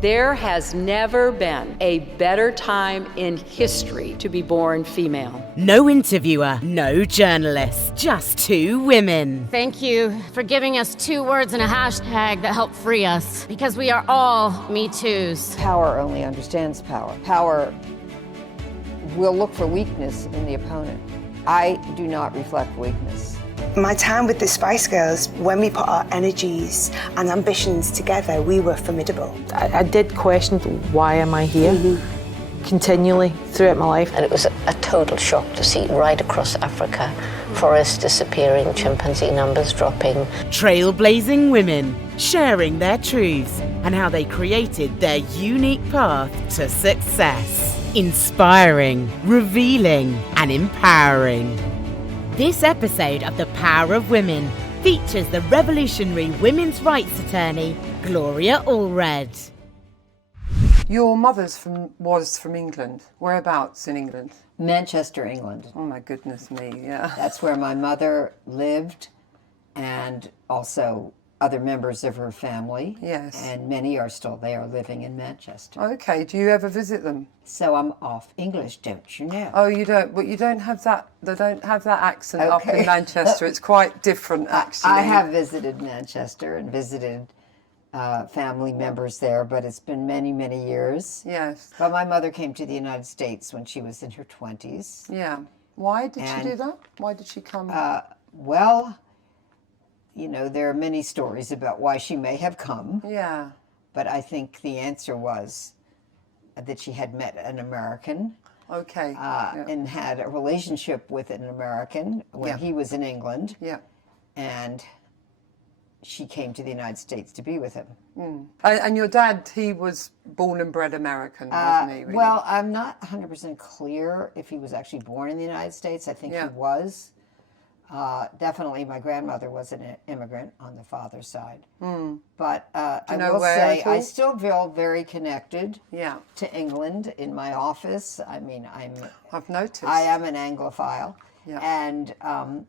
There has never been a better time in history to be born female. No interviewer, no journalist, just two women. Thank you for giving us 2 words and a hashtag that help free us, because we are all Me Too's. Power only understands power. Power will look for weakness in the opponent. I do not reflect weakness. My time with the Spice Girls, when we put our energies and ambitions together, we were formidable. I did question, why am I here? Continually throughout my life. And it was a total shock to see right across Africa forests disappearing, chimpanzee numbers dropping. Trailblazing women, sharing their truths and how they created their unique path to success. Inspiring, revealing and empowering. This episode of The Power of Women features the revolutionary women's rights attorney, Gloria Allred. Your mother was from England. Whereabouts in England? Manchester, England. Oh my goodness me, yeah. That's where my mother lived, and also other members of her family. Yes. And many are still there living in Manchester. Okay, do you ever visit them? So I'm off English, don't you know? Oh, you don't, but you don't have that, they don't have that accent up Okay. in Manchester. It's quite different, actually. I have visited Manchester and visited family members there, but it's been many, many years. Yes. But my mother came to the United States when she was in her 20s. Yeah. Why did she do that? Why did she come? Well, you know, there are many stories about why she may have come. Yeah. But I think the answer was that she had met an American. Okay. And had a relationship with an American when he was in England. Yeah. And she came to the United States to be with him. Mm. And your dad, he was born and bred American, wasn't he? Really? Well, I'm not 100% clear if he was actually born in the United States. I think he was. Definitely my grandmother was an immigrant on the father's side. Mm. But I will say I still feel very connected to England in my office. I mean, I've noticed. I am an Anglophile. Yeah. And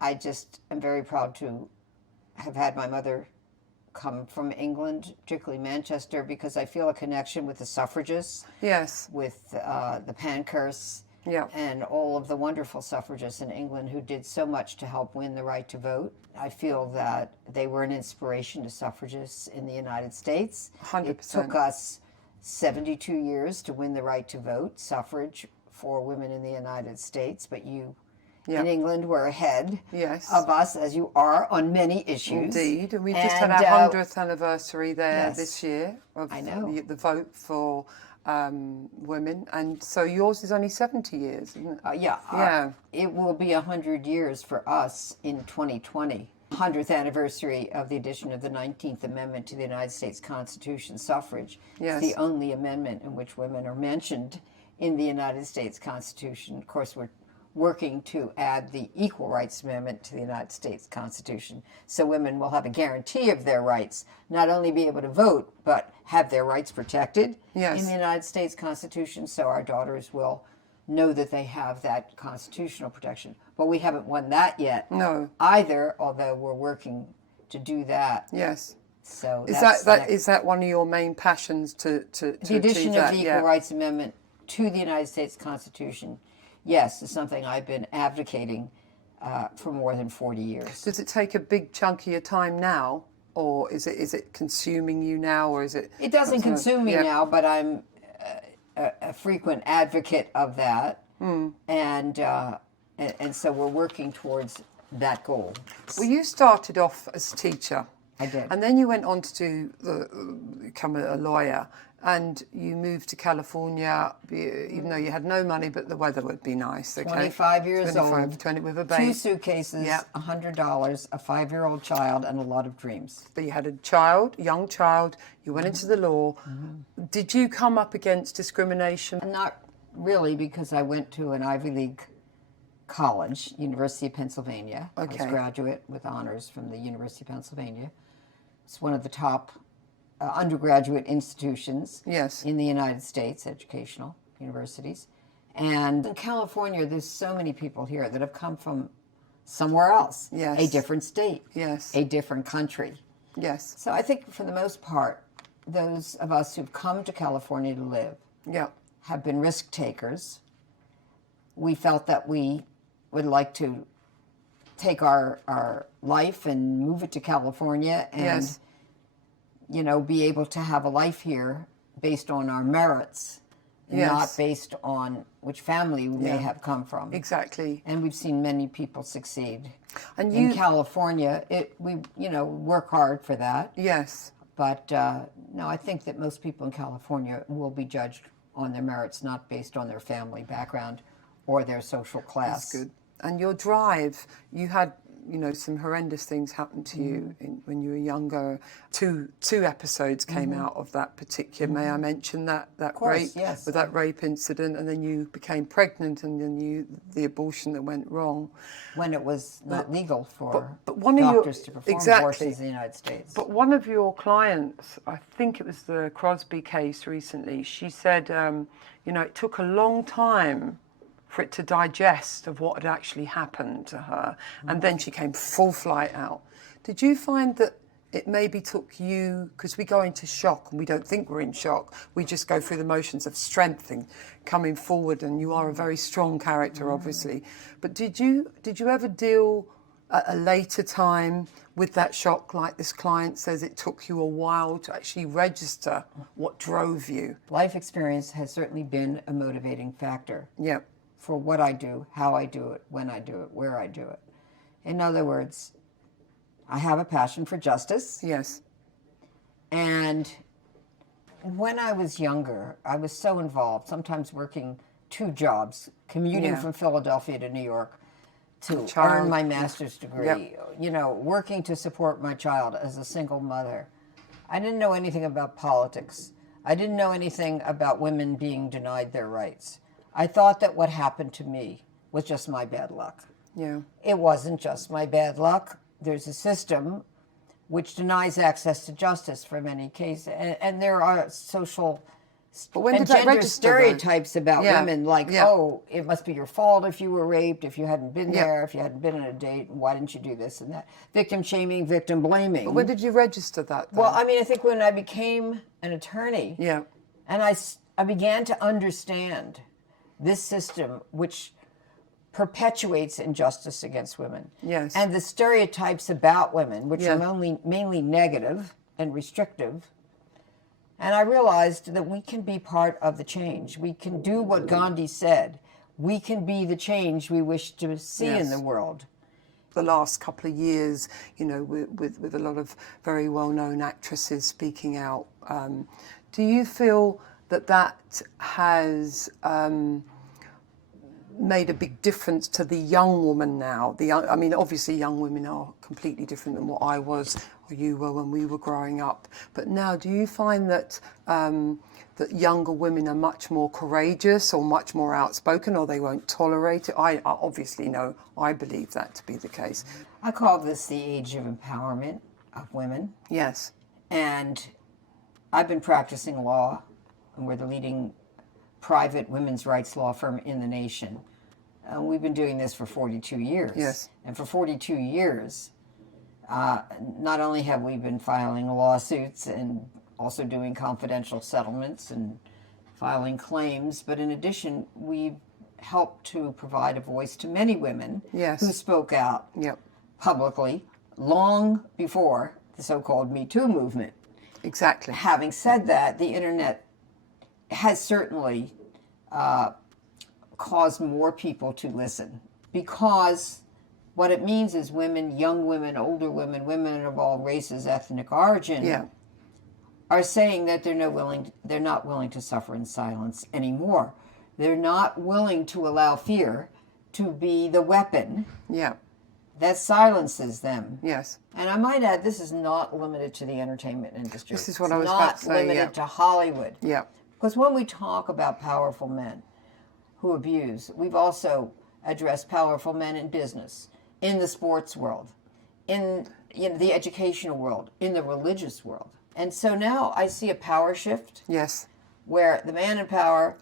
I just am very proud to have had my mother come from England, particularly Manchester, because I feel a connection with the suffragists. Yes. With the Pankhursts. Yeah. And all of the wonderful suffragists in England who did so much to help win the right to vote. I feel that they were an inspiration to suffragists in the United States. 100%. It took us 72 years to win the right to vote, suffrage for women in the United States, but you in England were ahead of us, as you are on many issues. Indeed, and we just had our 100th anniversary there this year of the vote for women, and so yours is only 70 years, isn't it? It will be 100 years for us in 2020. 100th anniversary of the addition of the 19th Amendment to the United States Constitution, suffrage. Yes. It's the only amendment in which women are mentioned in the United States Constitution. Of course, we're working to add the Equal Rights Amendment to the United States Constitution, so women will have a guarantee of their rights, not only be able to vote, but have their rights protected in the United States Constitution, so our daughters will know that they have that constitutional protection. But we haven't won that yet either, although we're working to do that. Yes. So is that one of your main passions to the addition of the Equal Rights Amendment to the United States Constitution? Yes, it's something I've been advocating for more than 40 years. Does it take a big chunk of your time now, or is it consuming you now, or is it? It doesn't consume me now, but I'm a frequent advocate of that, and so we're working towards that goal. Well, you started off as a teacher. I did. And then you went on to become a lawyer, and you moved to California, even though you had no money, but the weather would be nice. Okay? 25 years old, 20 with a baby. 2 suitcases, $100, a 5-year-old child, and a lot of dreams. But you had a young child, you went into the law. Mm-hmm. Did you come up against discrimination? Not really, because I went to an Ivy League college, University of Pennsylvania. I was a graduate with honors from the University of Pennsylvania. It's one of the top undergraduate institutions in the United States, educational universities. And in California, there's so many people here that have come from somewhere else, a different state, a different country. Yes. So I think for the most part, those of us who've come to California to live have been risk takers. We felt that we would like to take our life and move it to California and, you know, be able to have a life here based on our merits, not based on which family we may have come from. Exactly. And we've seen many people succeed. And in California, we, you know, work hard for that. Yes. But no, I think that most people in California will be judged on their merits, not based on their family background or their social class. That's good. And your drive, you had, you know, some horrendous things happen to you when you were younger. Two episodes came out of that particular. May I mention that course, rape, with that rape incident, and then you became pregnant, and then the abortion that went wrong when it was not legal for but doctors to perform abortions in the United States. But one of your clients, I think it was the Cosby case recently, she said, you know, it took a long time for it to digest of what had actually happened to her. And then she came full flight out. Did you find that it maybe took you, because we go into shock and we don't think we're in shock, we just go through the motions of strength and coming forward, and you are a very strong character, obviously. But did you ever deal at a later time with that shock, like this client says it took you a while to actually register what drove you? Life experience has certainly been a motivating factor. Yeah. For what I do, how I do it, when I do it, where I do it. In other words, I have a passion for justice. Yes. And when I was younger, I was so involved, sometimes working 2 jobs, commuting from Philadelphia to New York to earn my master's degree, you know, working to support my child as a single mother. I didn't know anything about politics. I didn't know anything about women being denied their rights. I thought that what happened to me was just my bad luck. Yeah. It wasn't just my bad luck. There's a system which denies access to justice for many cases, and there are social and gender stereotypes about women, like, oh, it must be your fault if you were raped, if you hadn't been there, if you hadn't been on a date, why didn't you do this and that? Victim shaming, victim blaming. But when did you register that, then? Well, I mean, I think when I became an attorney, and I began to understand this system which perpetuates injustice against women. Yes. And the stereotypes about women, which are mainly negative and restrictive. And I realized that we can be part of the change. We can do what Gandhi said. We can be the change we wish to see in the world. The last couple of years, you know, with a lot of very well-known actresses speaking out, do you feel that has made a big difference to the young woman now? I mean, obviously young women are completely different than what I was or you were when we were growing up. But now, do you find that that younger women are much more courageous or much more outspoken, or they won't tolerate it? I obviously know, I believe that to be the case. I call this the age of empowerment of women. Yes. And I've been practicing law, and we're the leading private women's rights law firm in the nation. We've been doing this for 42 years. Yes. And for 42 years, not only have we been filing lawsuits and also doing confidential settlements and filing claims, but in addition, we've helped to provide a voice to many women who spoke out publicly long before the so-called Me Too movement. Exactly. Having said that, the internet has certainly caused more people to listen, because what it means is women, young women, older women, women of all races, ethnic origin, are saying that they're not willing to suffer in silence anymore. They're not willing to allow fear to be the weapon that silences them. Yes. And I might add, this is not limited to the entertainment industry. This is what I was about to say. It's not limited to Hollywood. Yeah. Because when we talk about powerful men who abuse, we've also addressed powerful men in business, in the sports world, in the educational world, in the religious world. And so now I see a power shift. Yes. Where the man in power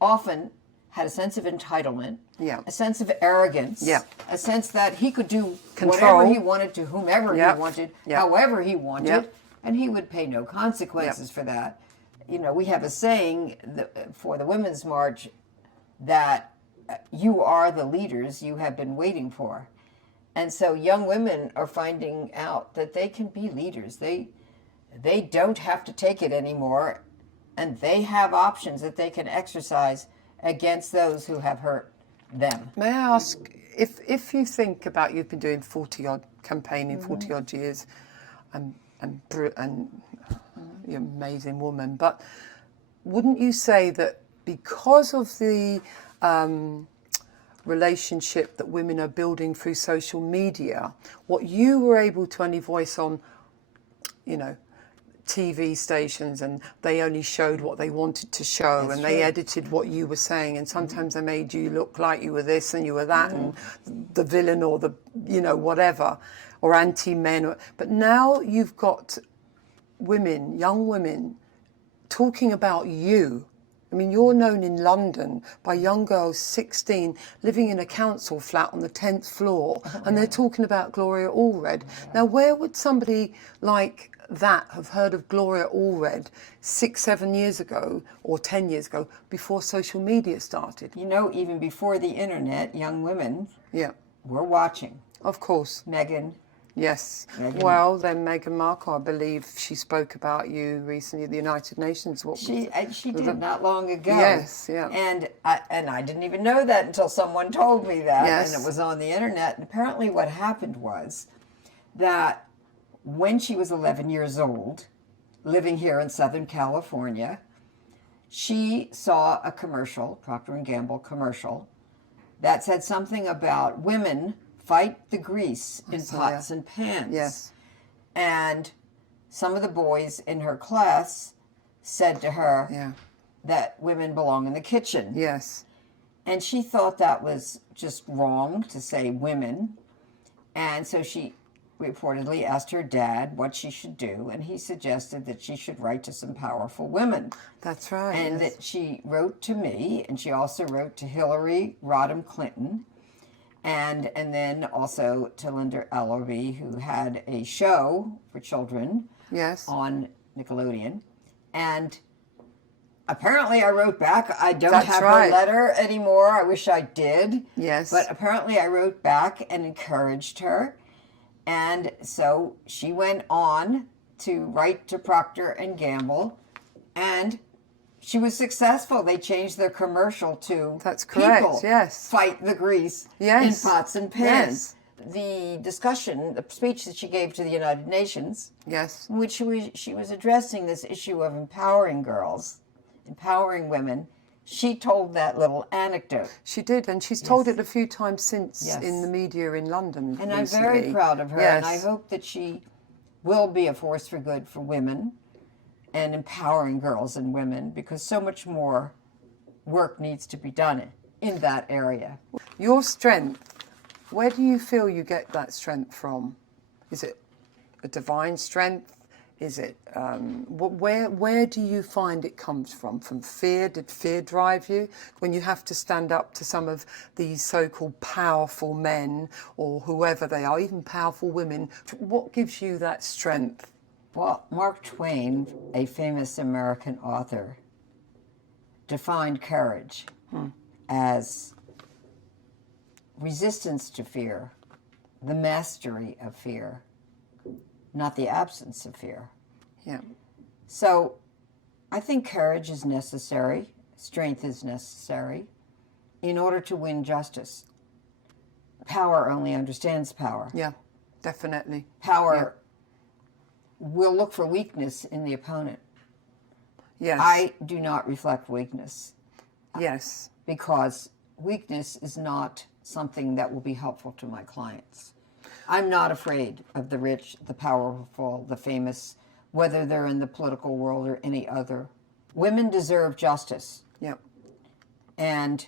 often had a sense of entitlement, Yeah. a sense of arrogance, Yeah. a sense that he could do Control. whatever he wanted to whomever Yeah. he wanted, Yeah. however he wanted, Yeah. and he would pay no consequences for that. You know, we have a saying for the Women's March that you are the leaders you have been waiting for. And so young women are finding out that they can be leaders. They don't have to take it anymore, and they have options that they can exercise against those who have hurt them. May I ask, if you think about, you've been doing 40-odd campaigning, 40-odd years, and you're an amazing woman, but wouldn't you say that because of the relationship that women are building through social media, what you were able to only voice on, you know, TV stations, and they only showed what they wanted to show, That's and they true. edited what you were saying, and sometimes they made you look like you were this and you were that, and the villain or the, you know, whatever, or anti-men. But now you've got women, young women, talking about you. I mean, you're known in London by young girls 16 living in a council flat on the 10th floor, and they're talking about Gloria Allred. Now, where would somebody like that have heard of Gloria Allred 6, 7 years ago, or 10 years ago, before social media started? You know, even before the internet, young women Yeah, were watching. of course. Meghan. Yes. Meghan. Well, then Meghan Markle, I believe she spoke about you recently at the United Nations. She did not long ago. Yes, yeah. And I didn't even know that until someone told me that, Yes. and it was on the internet. And apparently what happened was that when she was 11 years old, living here in Southern California, she saw a commercial, Procter & Gamble commercial, that said something about women fight the grease in pots and pans. Yes. And some of the boys in her class said to her that women belong in the kitchen. Yes. And she thought that was just wrong to say women. And so she reportedly asked her dad what she should do, and he suggested that she should write to some powerful women. That's right. And yes. that she wrote to me, and she also wrote to Hillary Rodham Clinton, and then also to Linda Ellery, who had a show for children Yes. on Nickelodeon. And apparently I wrote back. I don't That's have right. her letter anymore. I wish I did. Yes. But apparently I wrote back and encouraged her. And so she went on to write to Procter & Gamble, and she was successful. They changed their commercial to That's correct, people yes. fight the grease Yes. in pots and pans. Yes. The discussion, the speech that she gave to the United Nations, Yes. in which she was addressing this issue of empowering girls, empowering women, she told that little anecdote. She did, and she's told it a few times since Yes. in the media in London. And recently. I'm very proud of her, Yes. and I hope that she will be a force for good for women and empowering girls and women, because so much more work needs to be done in that area. Your strength, where do you feel you get that strength from? Is it a divine strength? Is it, where do you find it comes from? From fear? Did fear drive you? When you have to stand up to some of these so-called powerful men, or whoever they are, even powerful women, what gives you that strength? Well, Mark Twain, a famous American author, defined courage as resistance to fear, the mastery of fear, not the absence of fear. Yeah. So I think courage is necessary, strength is necessary in order to win justice. Power only understands power. Yeah, definitely. Power will look for weakness in the opponent. Yes. I do not reflect weakness, Yes. because weakness is not something that will be helpful to my clients. I'm not afraid of the rich, the powerful, the famous, whether they're in the political world or any other. Women deserve justice. Yeah. And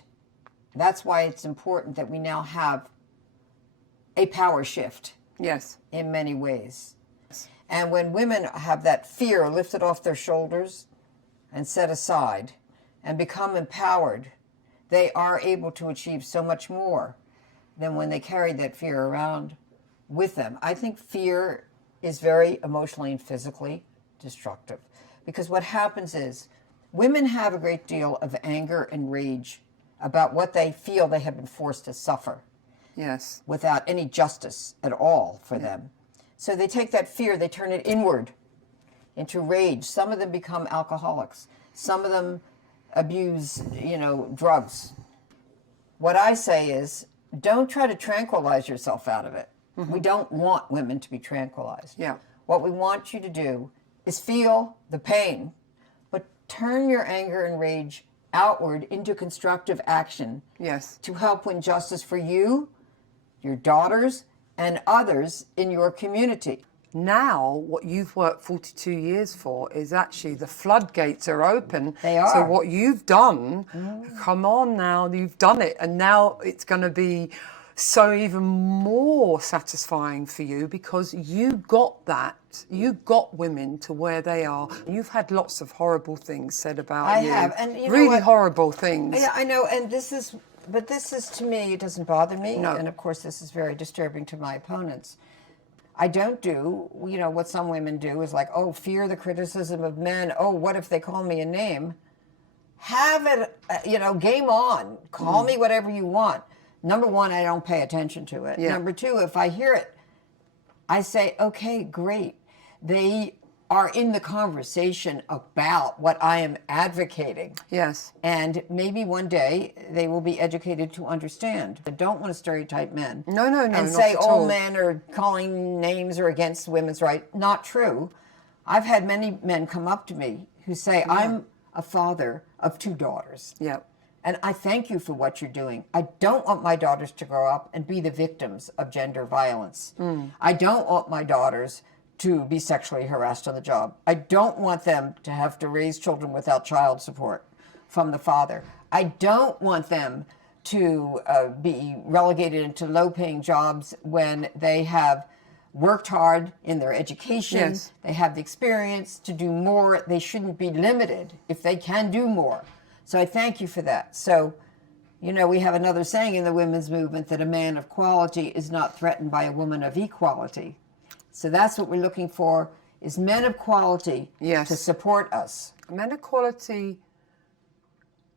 that's why it's important that we now have a power shift Yes. in many ways. And when women have that fear lifted off their shoulders and set aside and become empowered, they are able to achieve so much more than when they carried that fear around with them. I think fear is very emotionally and physically destructive, because what happens is women have a great deal of anger and rage about what they feel they have been forced to suffer. Yes. Without any justice at all for them. So they take that fear, they turn it inward into rage. Some of them become alcoholics. Some of them abuse, drugs. What I say is, don't try to tranquilize yourself out of it. We don't want women to be tranquilized. Yeah. What we want you to do is feel the pain, but turn your anger and rage outward into constructive action. Yes. To help win justice for you, your daughters, and others in your community. Now, what you've worked 42 years for is actually the floodgates are open. They are. So what you've done, come on now, you've done it. And now it's going to be so even more satisfying for you, because you got that. You got women to where they are. You've had lots of horrible things said about you. I have. And you know really what? horrible things. Yeah, I know. And this is to me, it doesn't bother me. No. And of course, this is very disturbing to my opponents. I don't do, what some women do is like, oh, fear the criticism of men. Oh, what if they call me a name? Have it, game on. Call me whatever you want. Number one, I don't pay attention to it. Yeah. Number two, if I hear it, I say, okay, great. They are in the conversation about what I am advocating. Yes. And maybe one day they will be educated to understand. I don't want to stereotype men. No, And not say at all all. men are calling names or against women's rights. Not true. I've had many men come up to me who say, I'm a father of 2 daughters. Yeah. And I thank you for what you're doing. I don't want my daughters to grow up and be the victims of gender violence. I don't want my daughters to be sexually harassed on the job. I don't want them to have to raise children without child support from the father. I don't want them to be relegated into low-paying jobs when they have worked hard in their education. Yes. They have the experience to do more. They shouldn't be limited if they can do more. So I thank you for that. So, we have another saying in the women's movement that a man of quality is not threatened by a woman of equality. So that's what we're looking for, is men of quality to support us. Men of quality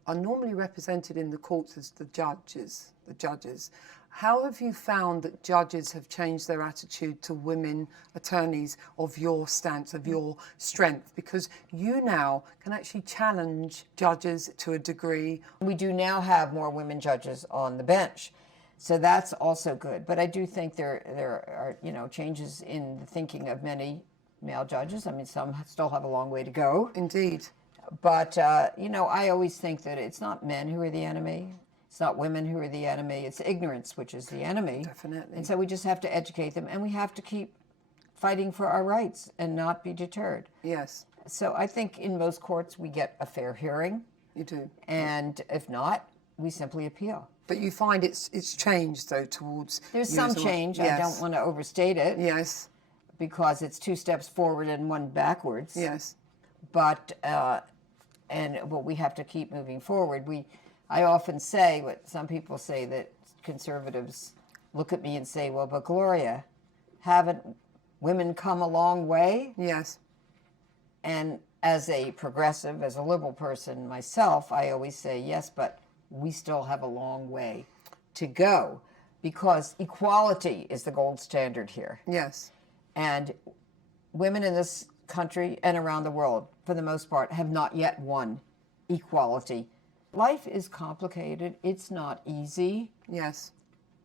are normally represented in the courts as the judges. How have you found that judges have changed their attitude to women attorneys of your stance, of your strength? Because you now can actually challenge judges to a degree. We do now have more women judges on the bench. So that's also good. But I do think there are, changes in the thinking of many male judges. I mean, some still have a long way to go. Indeed. But, I always think that it's not men who are the enemy. It's not women who are the enemy. It's ignorance, which is the enemy. Definitely. And so we just have to educate them, and we have to keep fighting for our rights and not be deterred. Yes. So I think in most courts we get a fair hearing. You do. And if not, we simply appeal. But you find it's changed, though, towards... There's some change. Yes. I don't want to overstate it. Yes. Because it's 2 steps forward and 1 backwards. Yes. But we have to keep moving forward. I often say what some people say, that conservatives look at me and say, well, but Gloria, haven't women come a long way? Yes. And as a progressive, as a liberal person myself, I always say, yes, but we still have a long way to go, because equality is the gold standard here. Yes. And women in this country and around the world, for the most part, have not yet won equality. Life is complicated. It's not easy. Yes.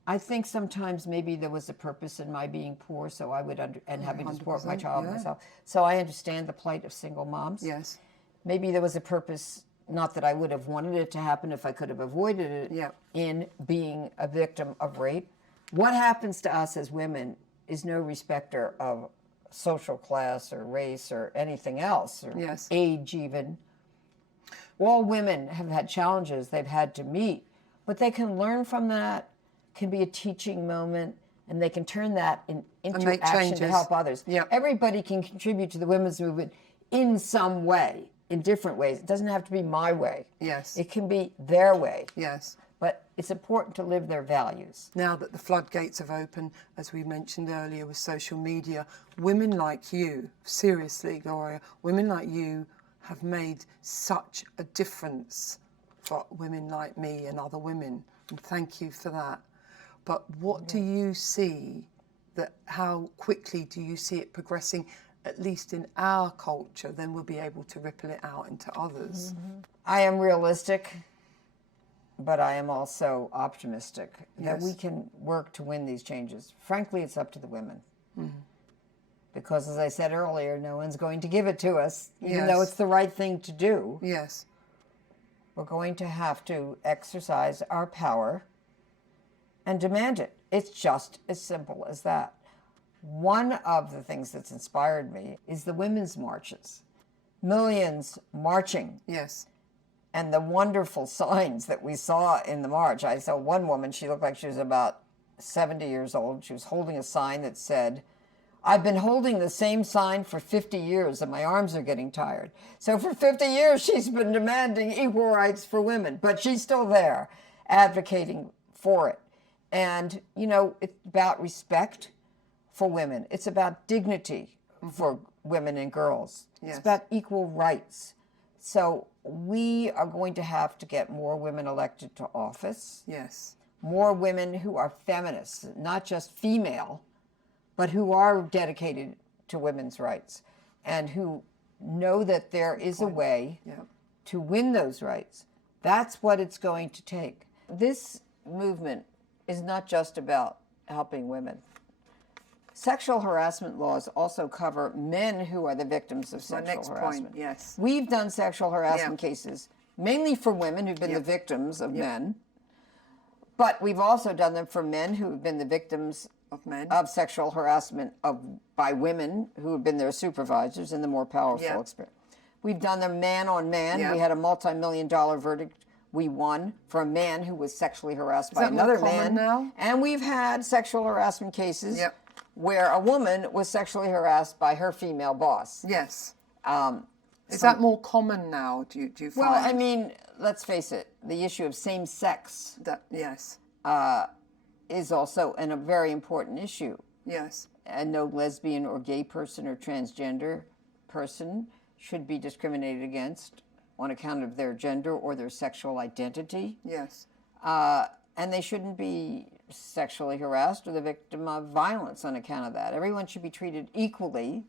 I think sometimes maybe there was a purpose in my being poor, so I would having to support my child myself. So I understand the plight of single moms. Yes. Maybe there was a purpose, not that I would have wanted it to happen if I could have avoided it, in being a victim of rape. What happens to us as women is no respecter of social class or race or anything else, or age even. All women have had challenges they've had to meet, but they can learn from that, can be a teaching moment, and they can turn that into action to help others. Yep. Everybody can contribute to the women's movement in some way. in different ways. It doesn't have to be my way. Yes. It can be their way. Yes. But it's important to live their values. Now that the floodgates have opened, as we mentioned earlier with social media, women like you, seriously, Gloria, women like you have made such a difference for women like me and other women. And thank you for that. But what do you see, how quickly do you see it progressing, at least in our culture? Then we'll be able to ripple it out into others. I am realistic, but I am also optimistic that we can work to win these changes. Frankly, it's up to the women. Because, as I said earlier, no one's going to give it to us, even though it's the right thing to do. Yes. We're going to have to exercise our power and demand it. It's just as simple as that. One of the things that's inspired me is the women's marches. Millions marching. Yes. And the wonderful signs that we saw in the march. I saw one woman, she looked like she was about 70 years old. She was holding a sign that said, "I've been holding the same sign for 50 years and my arms are getting tired." So for 50 years, she's been demanding equal rights for women, but she's still there advocating for it. And, you know, it's about respect for women. It's about dignity for women and girls. Yes. It's about equal rights. So we are going to have to get more women elected to office. Yes. More women who are feminists, not just female, but who are dedicated to women's rights and who know that there is a way to win those rights. That's what it's going to take. This movement is not just about helping women. Sexual harassment laws also cover men who are the victims of sexual harassment. Point, yes. We've done sexual harassment cases, mainly for women who've been the victims of men, but we've also done them for men who have been the victims of sexual harassment by women who have been their supervisors in the more powerful experience. We've done them man on man. We had a multi-million-dollar verdict we won for a man who was sexually harassed by another man. Now? And we've had sexual harassment cases where a woman was sexually harassed by her female boss. Yes. Is that more common now, do you find? Well, I mean, let's face it, the issue of same-sex is also a very important issue. Yes. And no lesbian or gay person or transgender person should be discriminated against on account of their gender or their sexual identity. Yes. And they shouldn't be sexually harassed or the victim of violence on account of that. Everyone should be treated equally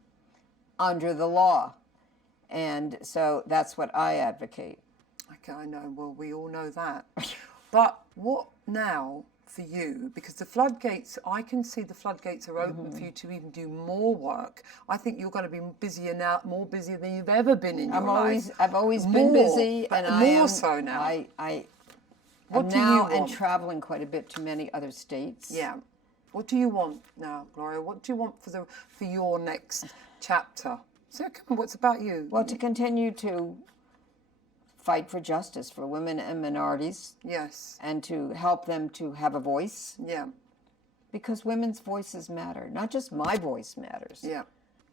under the law. And so that's what I advocate. Okay, I know. Well, we all know that. But what now for you? Because the floodgates, I can see the floodgates are open for you to even do more work. I think you're going to be busier now, more busier than you've ever been in your life. I've always been busy, and I am so now. I'm now and traveling quite a bit to many other states. Yeah. What do you want now, Gloria? What do you want for your next chapter? So, come on, what's about you? Well, to continue to fight for justice for women and minorities. Yes. And to help them to have a voice. Yeah. Because women's voices matter. Not just my voice matters. Yeah.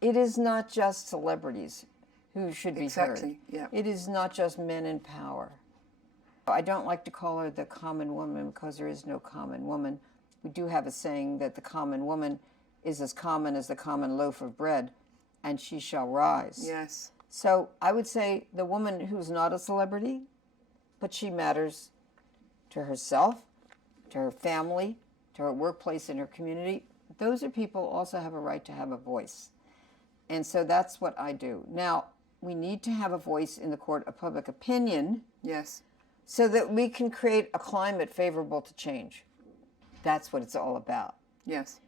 It is not just celebrities who should be heard. Yeah. It is not just men in power. I don't like to call her the common woman because there is no common woman. We do have a saying that the common woman is as common as the common loaf of bread, and she shall rise. Yes. So I would say the woman who's not a celebrity, but she matters to herself, to her family, to her workplace and her community, those are people who also have a right to have a voice. And so that's what I do. Now, we need to have a voice in the court of public opinion. Yes. So that we can create a climate favorable to change. That's what it's all about. Yes.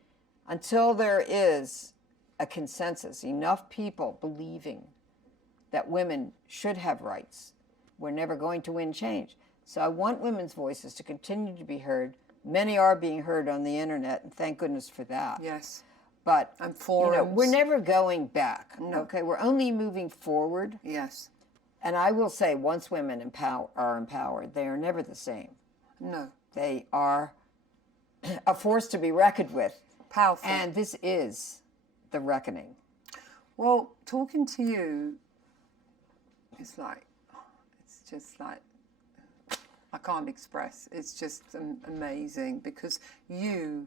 Until there is a consensus, enough people believing that women should have rights, we're never going to win change. So I want women's voices to continue to be heard. Many are being heard on the internet, and thank goodness for that. Yes. But and forums. We're never going back. No. Okay, we're only moving forward. Yes. And I will say, once women are empowered, they are never the same. No. They are a force to be reckoned with. Powerful. And this is the reckoning. Well, talking to you, it's just like, I can't express. It's just amazing, because you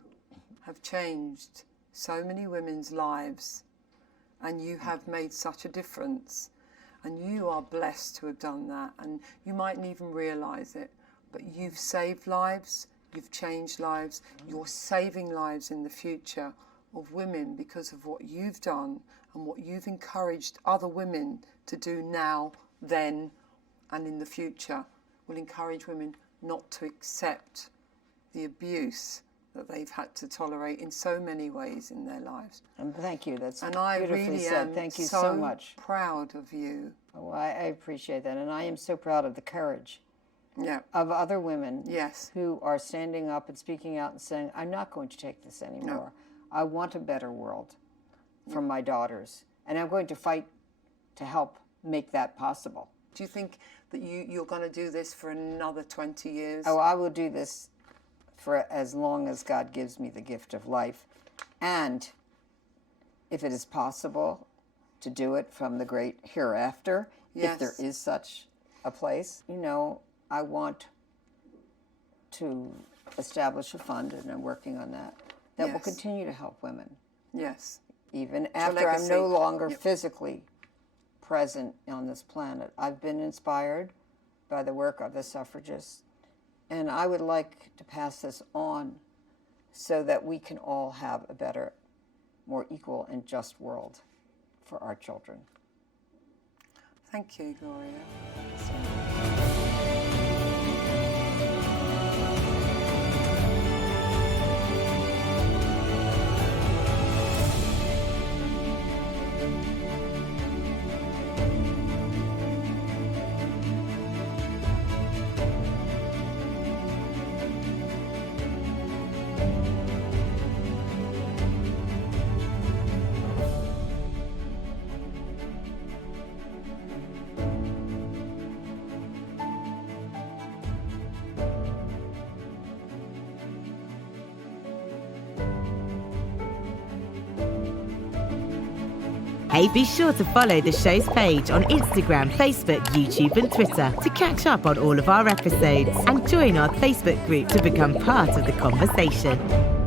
have changed so many women's lives, and you have made such a difference, and you are blessed to have done that, and you mightn't even realise it, but you've saved lives, you've changed lives, you're saving lives in the future of women because of what you've done and what you've encouraged other women to do now, then, and in the future. Will encourage women not to accept the abuse that they've had to tolerate in so many ways in their lives. And thank you. That's And I beautifully really said. am Thank you so much. proud of you. Oh, I appreciate that, and I am so proud of the courage Yeah. of other women Yes. who are standing up and speaking out and saying, I'm not going to take this anymore. I want a better world for my daughters, and I'm going to fight to help make that possible. Do you think that you're going to do this for another 20 years? Oh, I will do this for as long as God gives me the gift of life, and if it is possible to do it from the great hereafter, if there is such a place. You know, I want to establish a fund, and I'm working on that will continue to help women. Yes. Even after I'm no longer physically present on this planet. I've been inspired by the work of the suffragists, and I would like to pass this on so that we can all have a better, more equal and just world for our children. Thank you, Gloria. Hey, be sure to follow the show's page on Instagram, Facebook, YouTube and Twitter to catch up on all of our episodes, and join our Facebook group to become part of the conversation.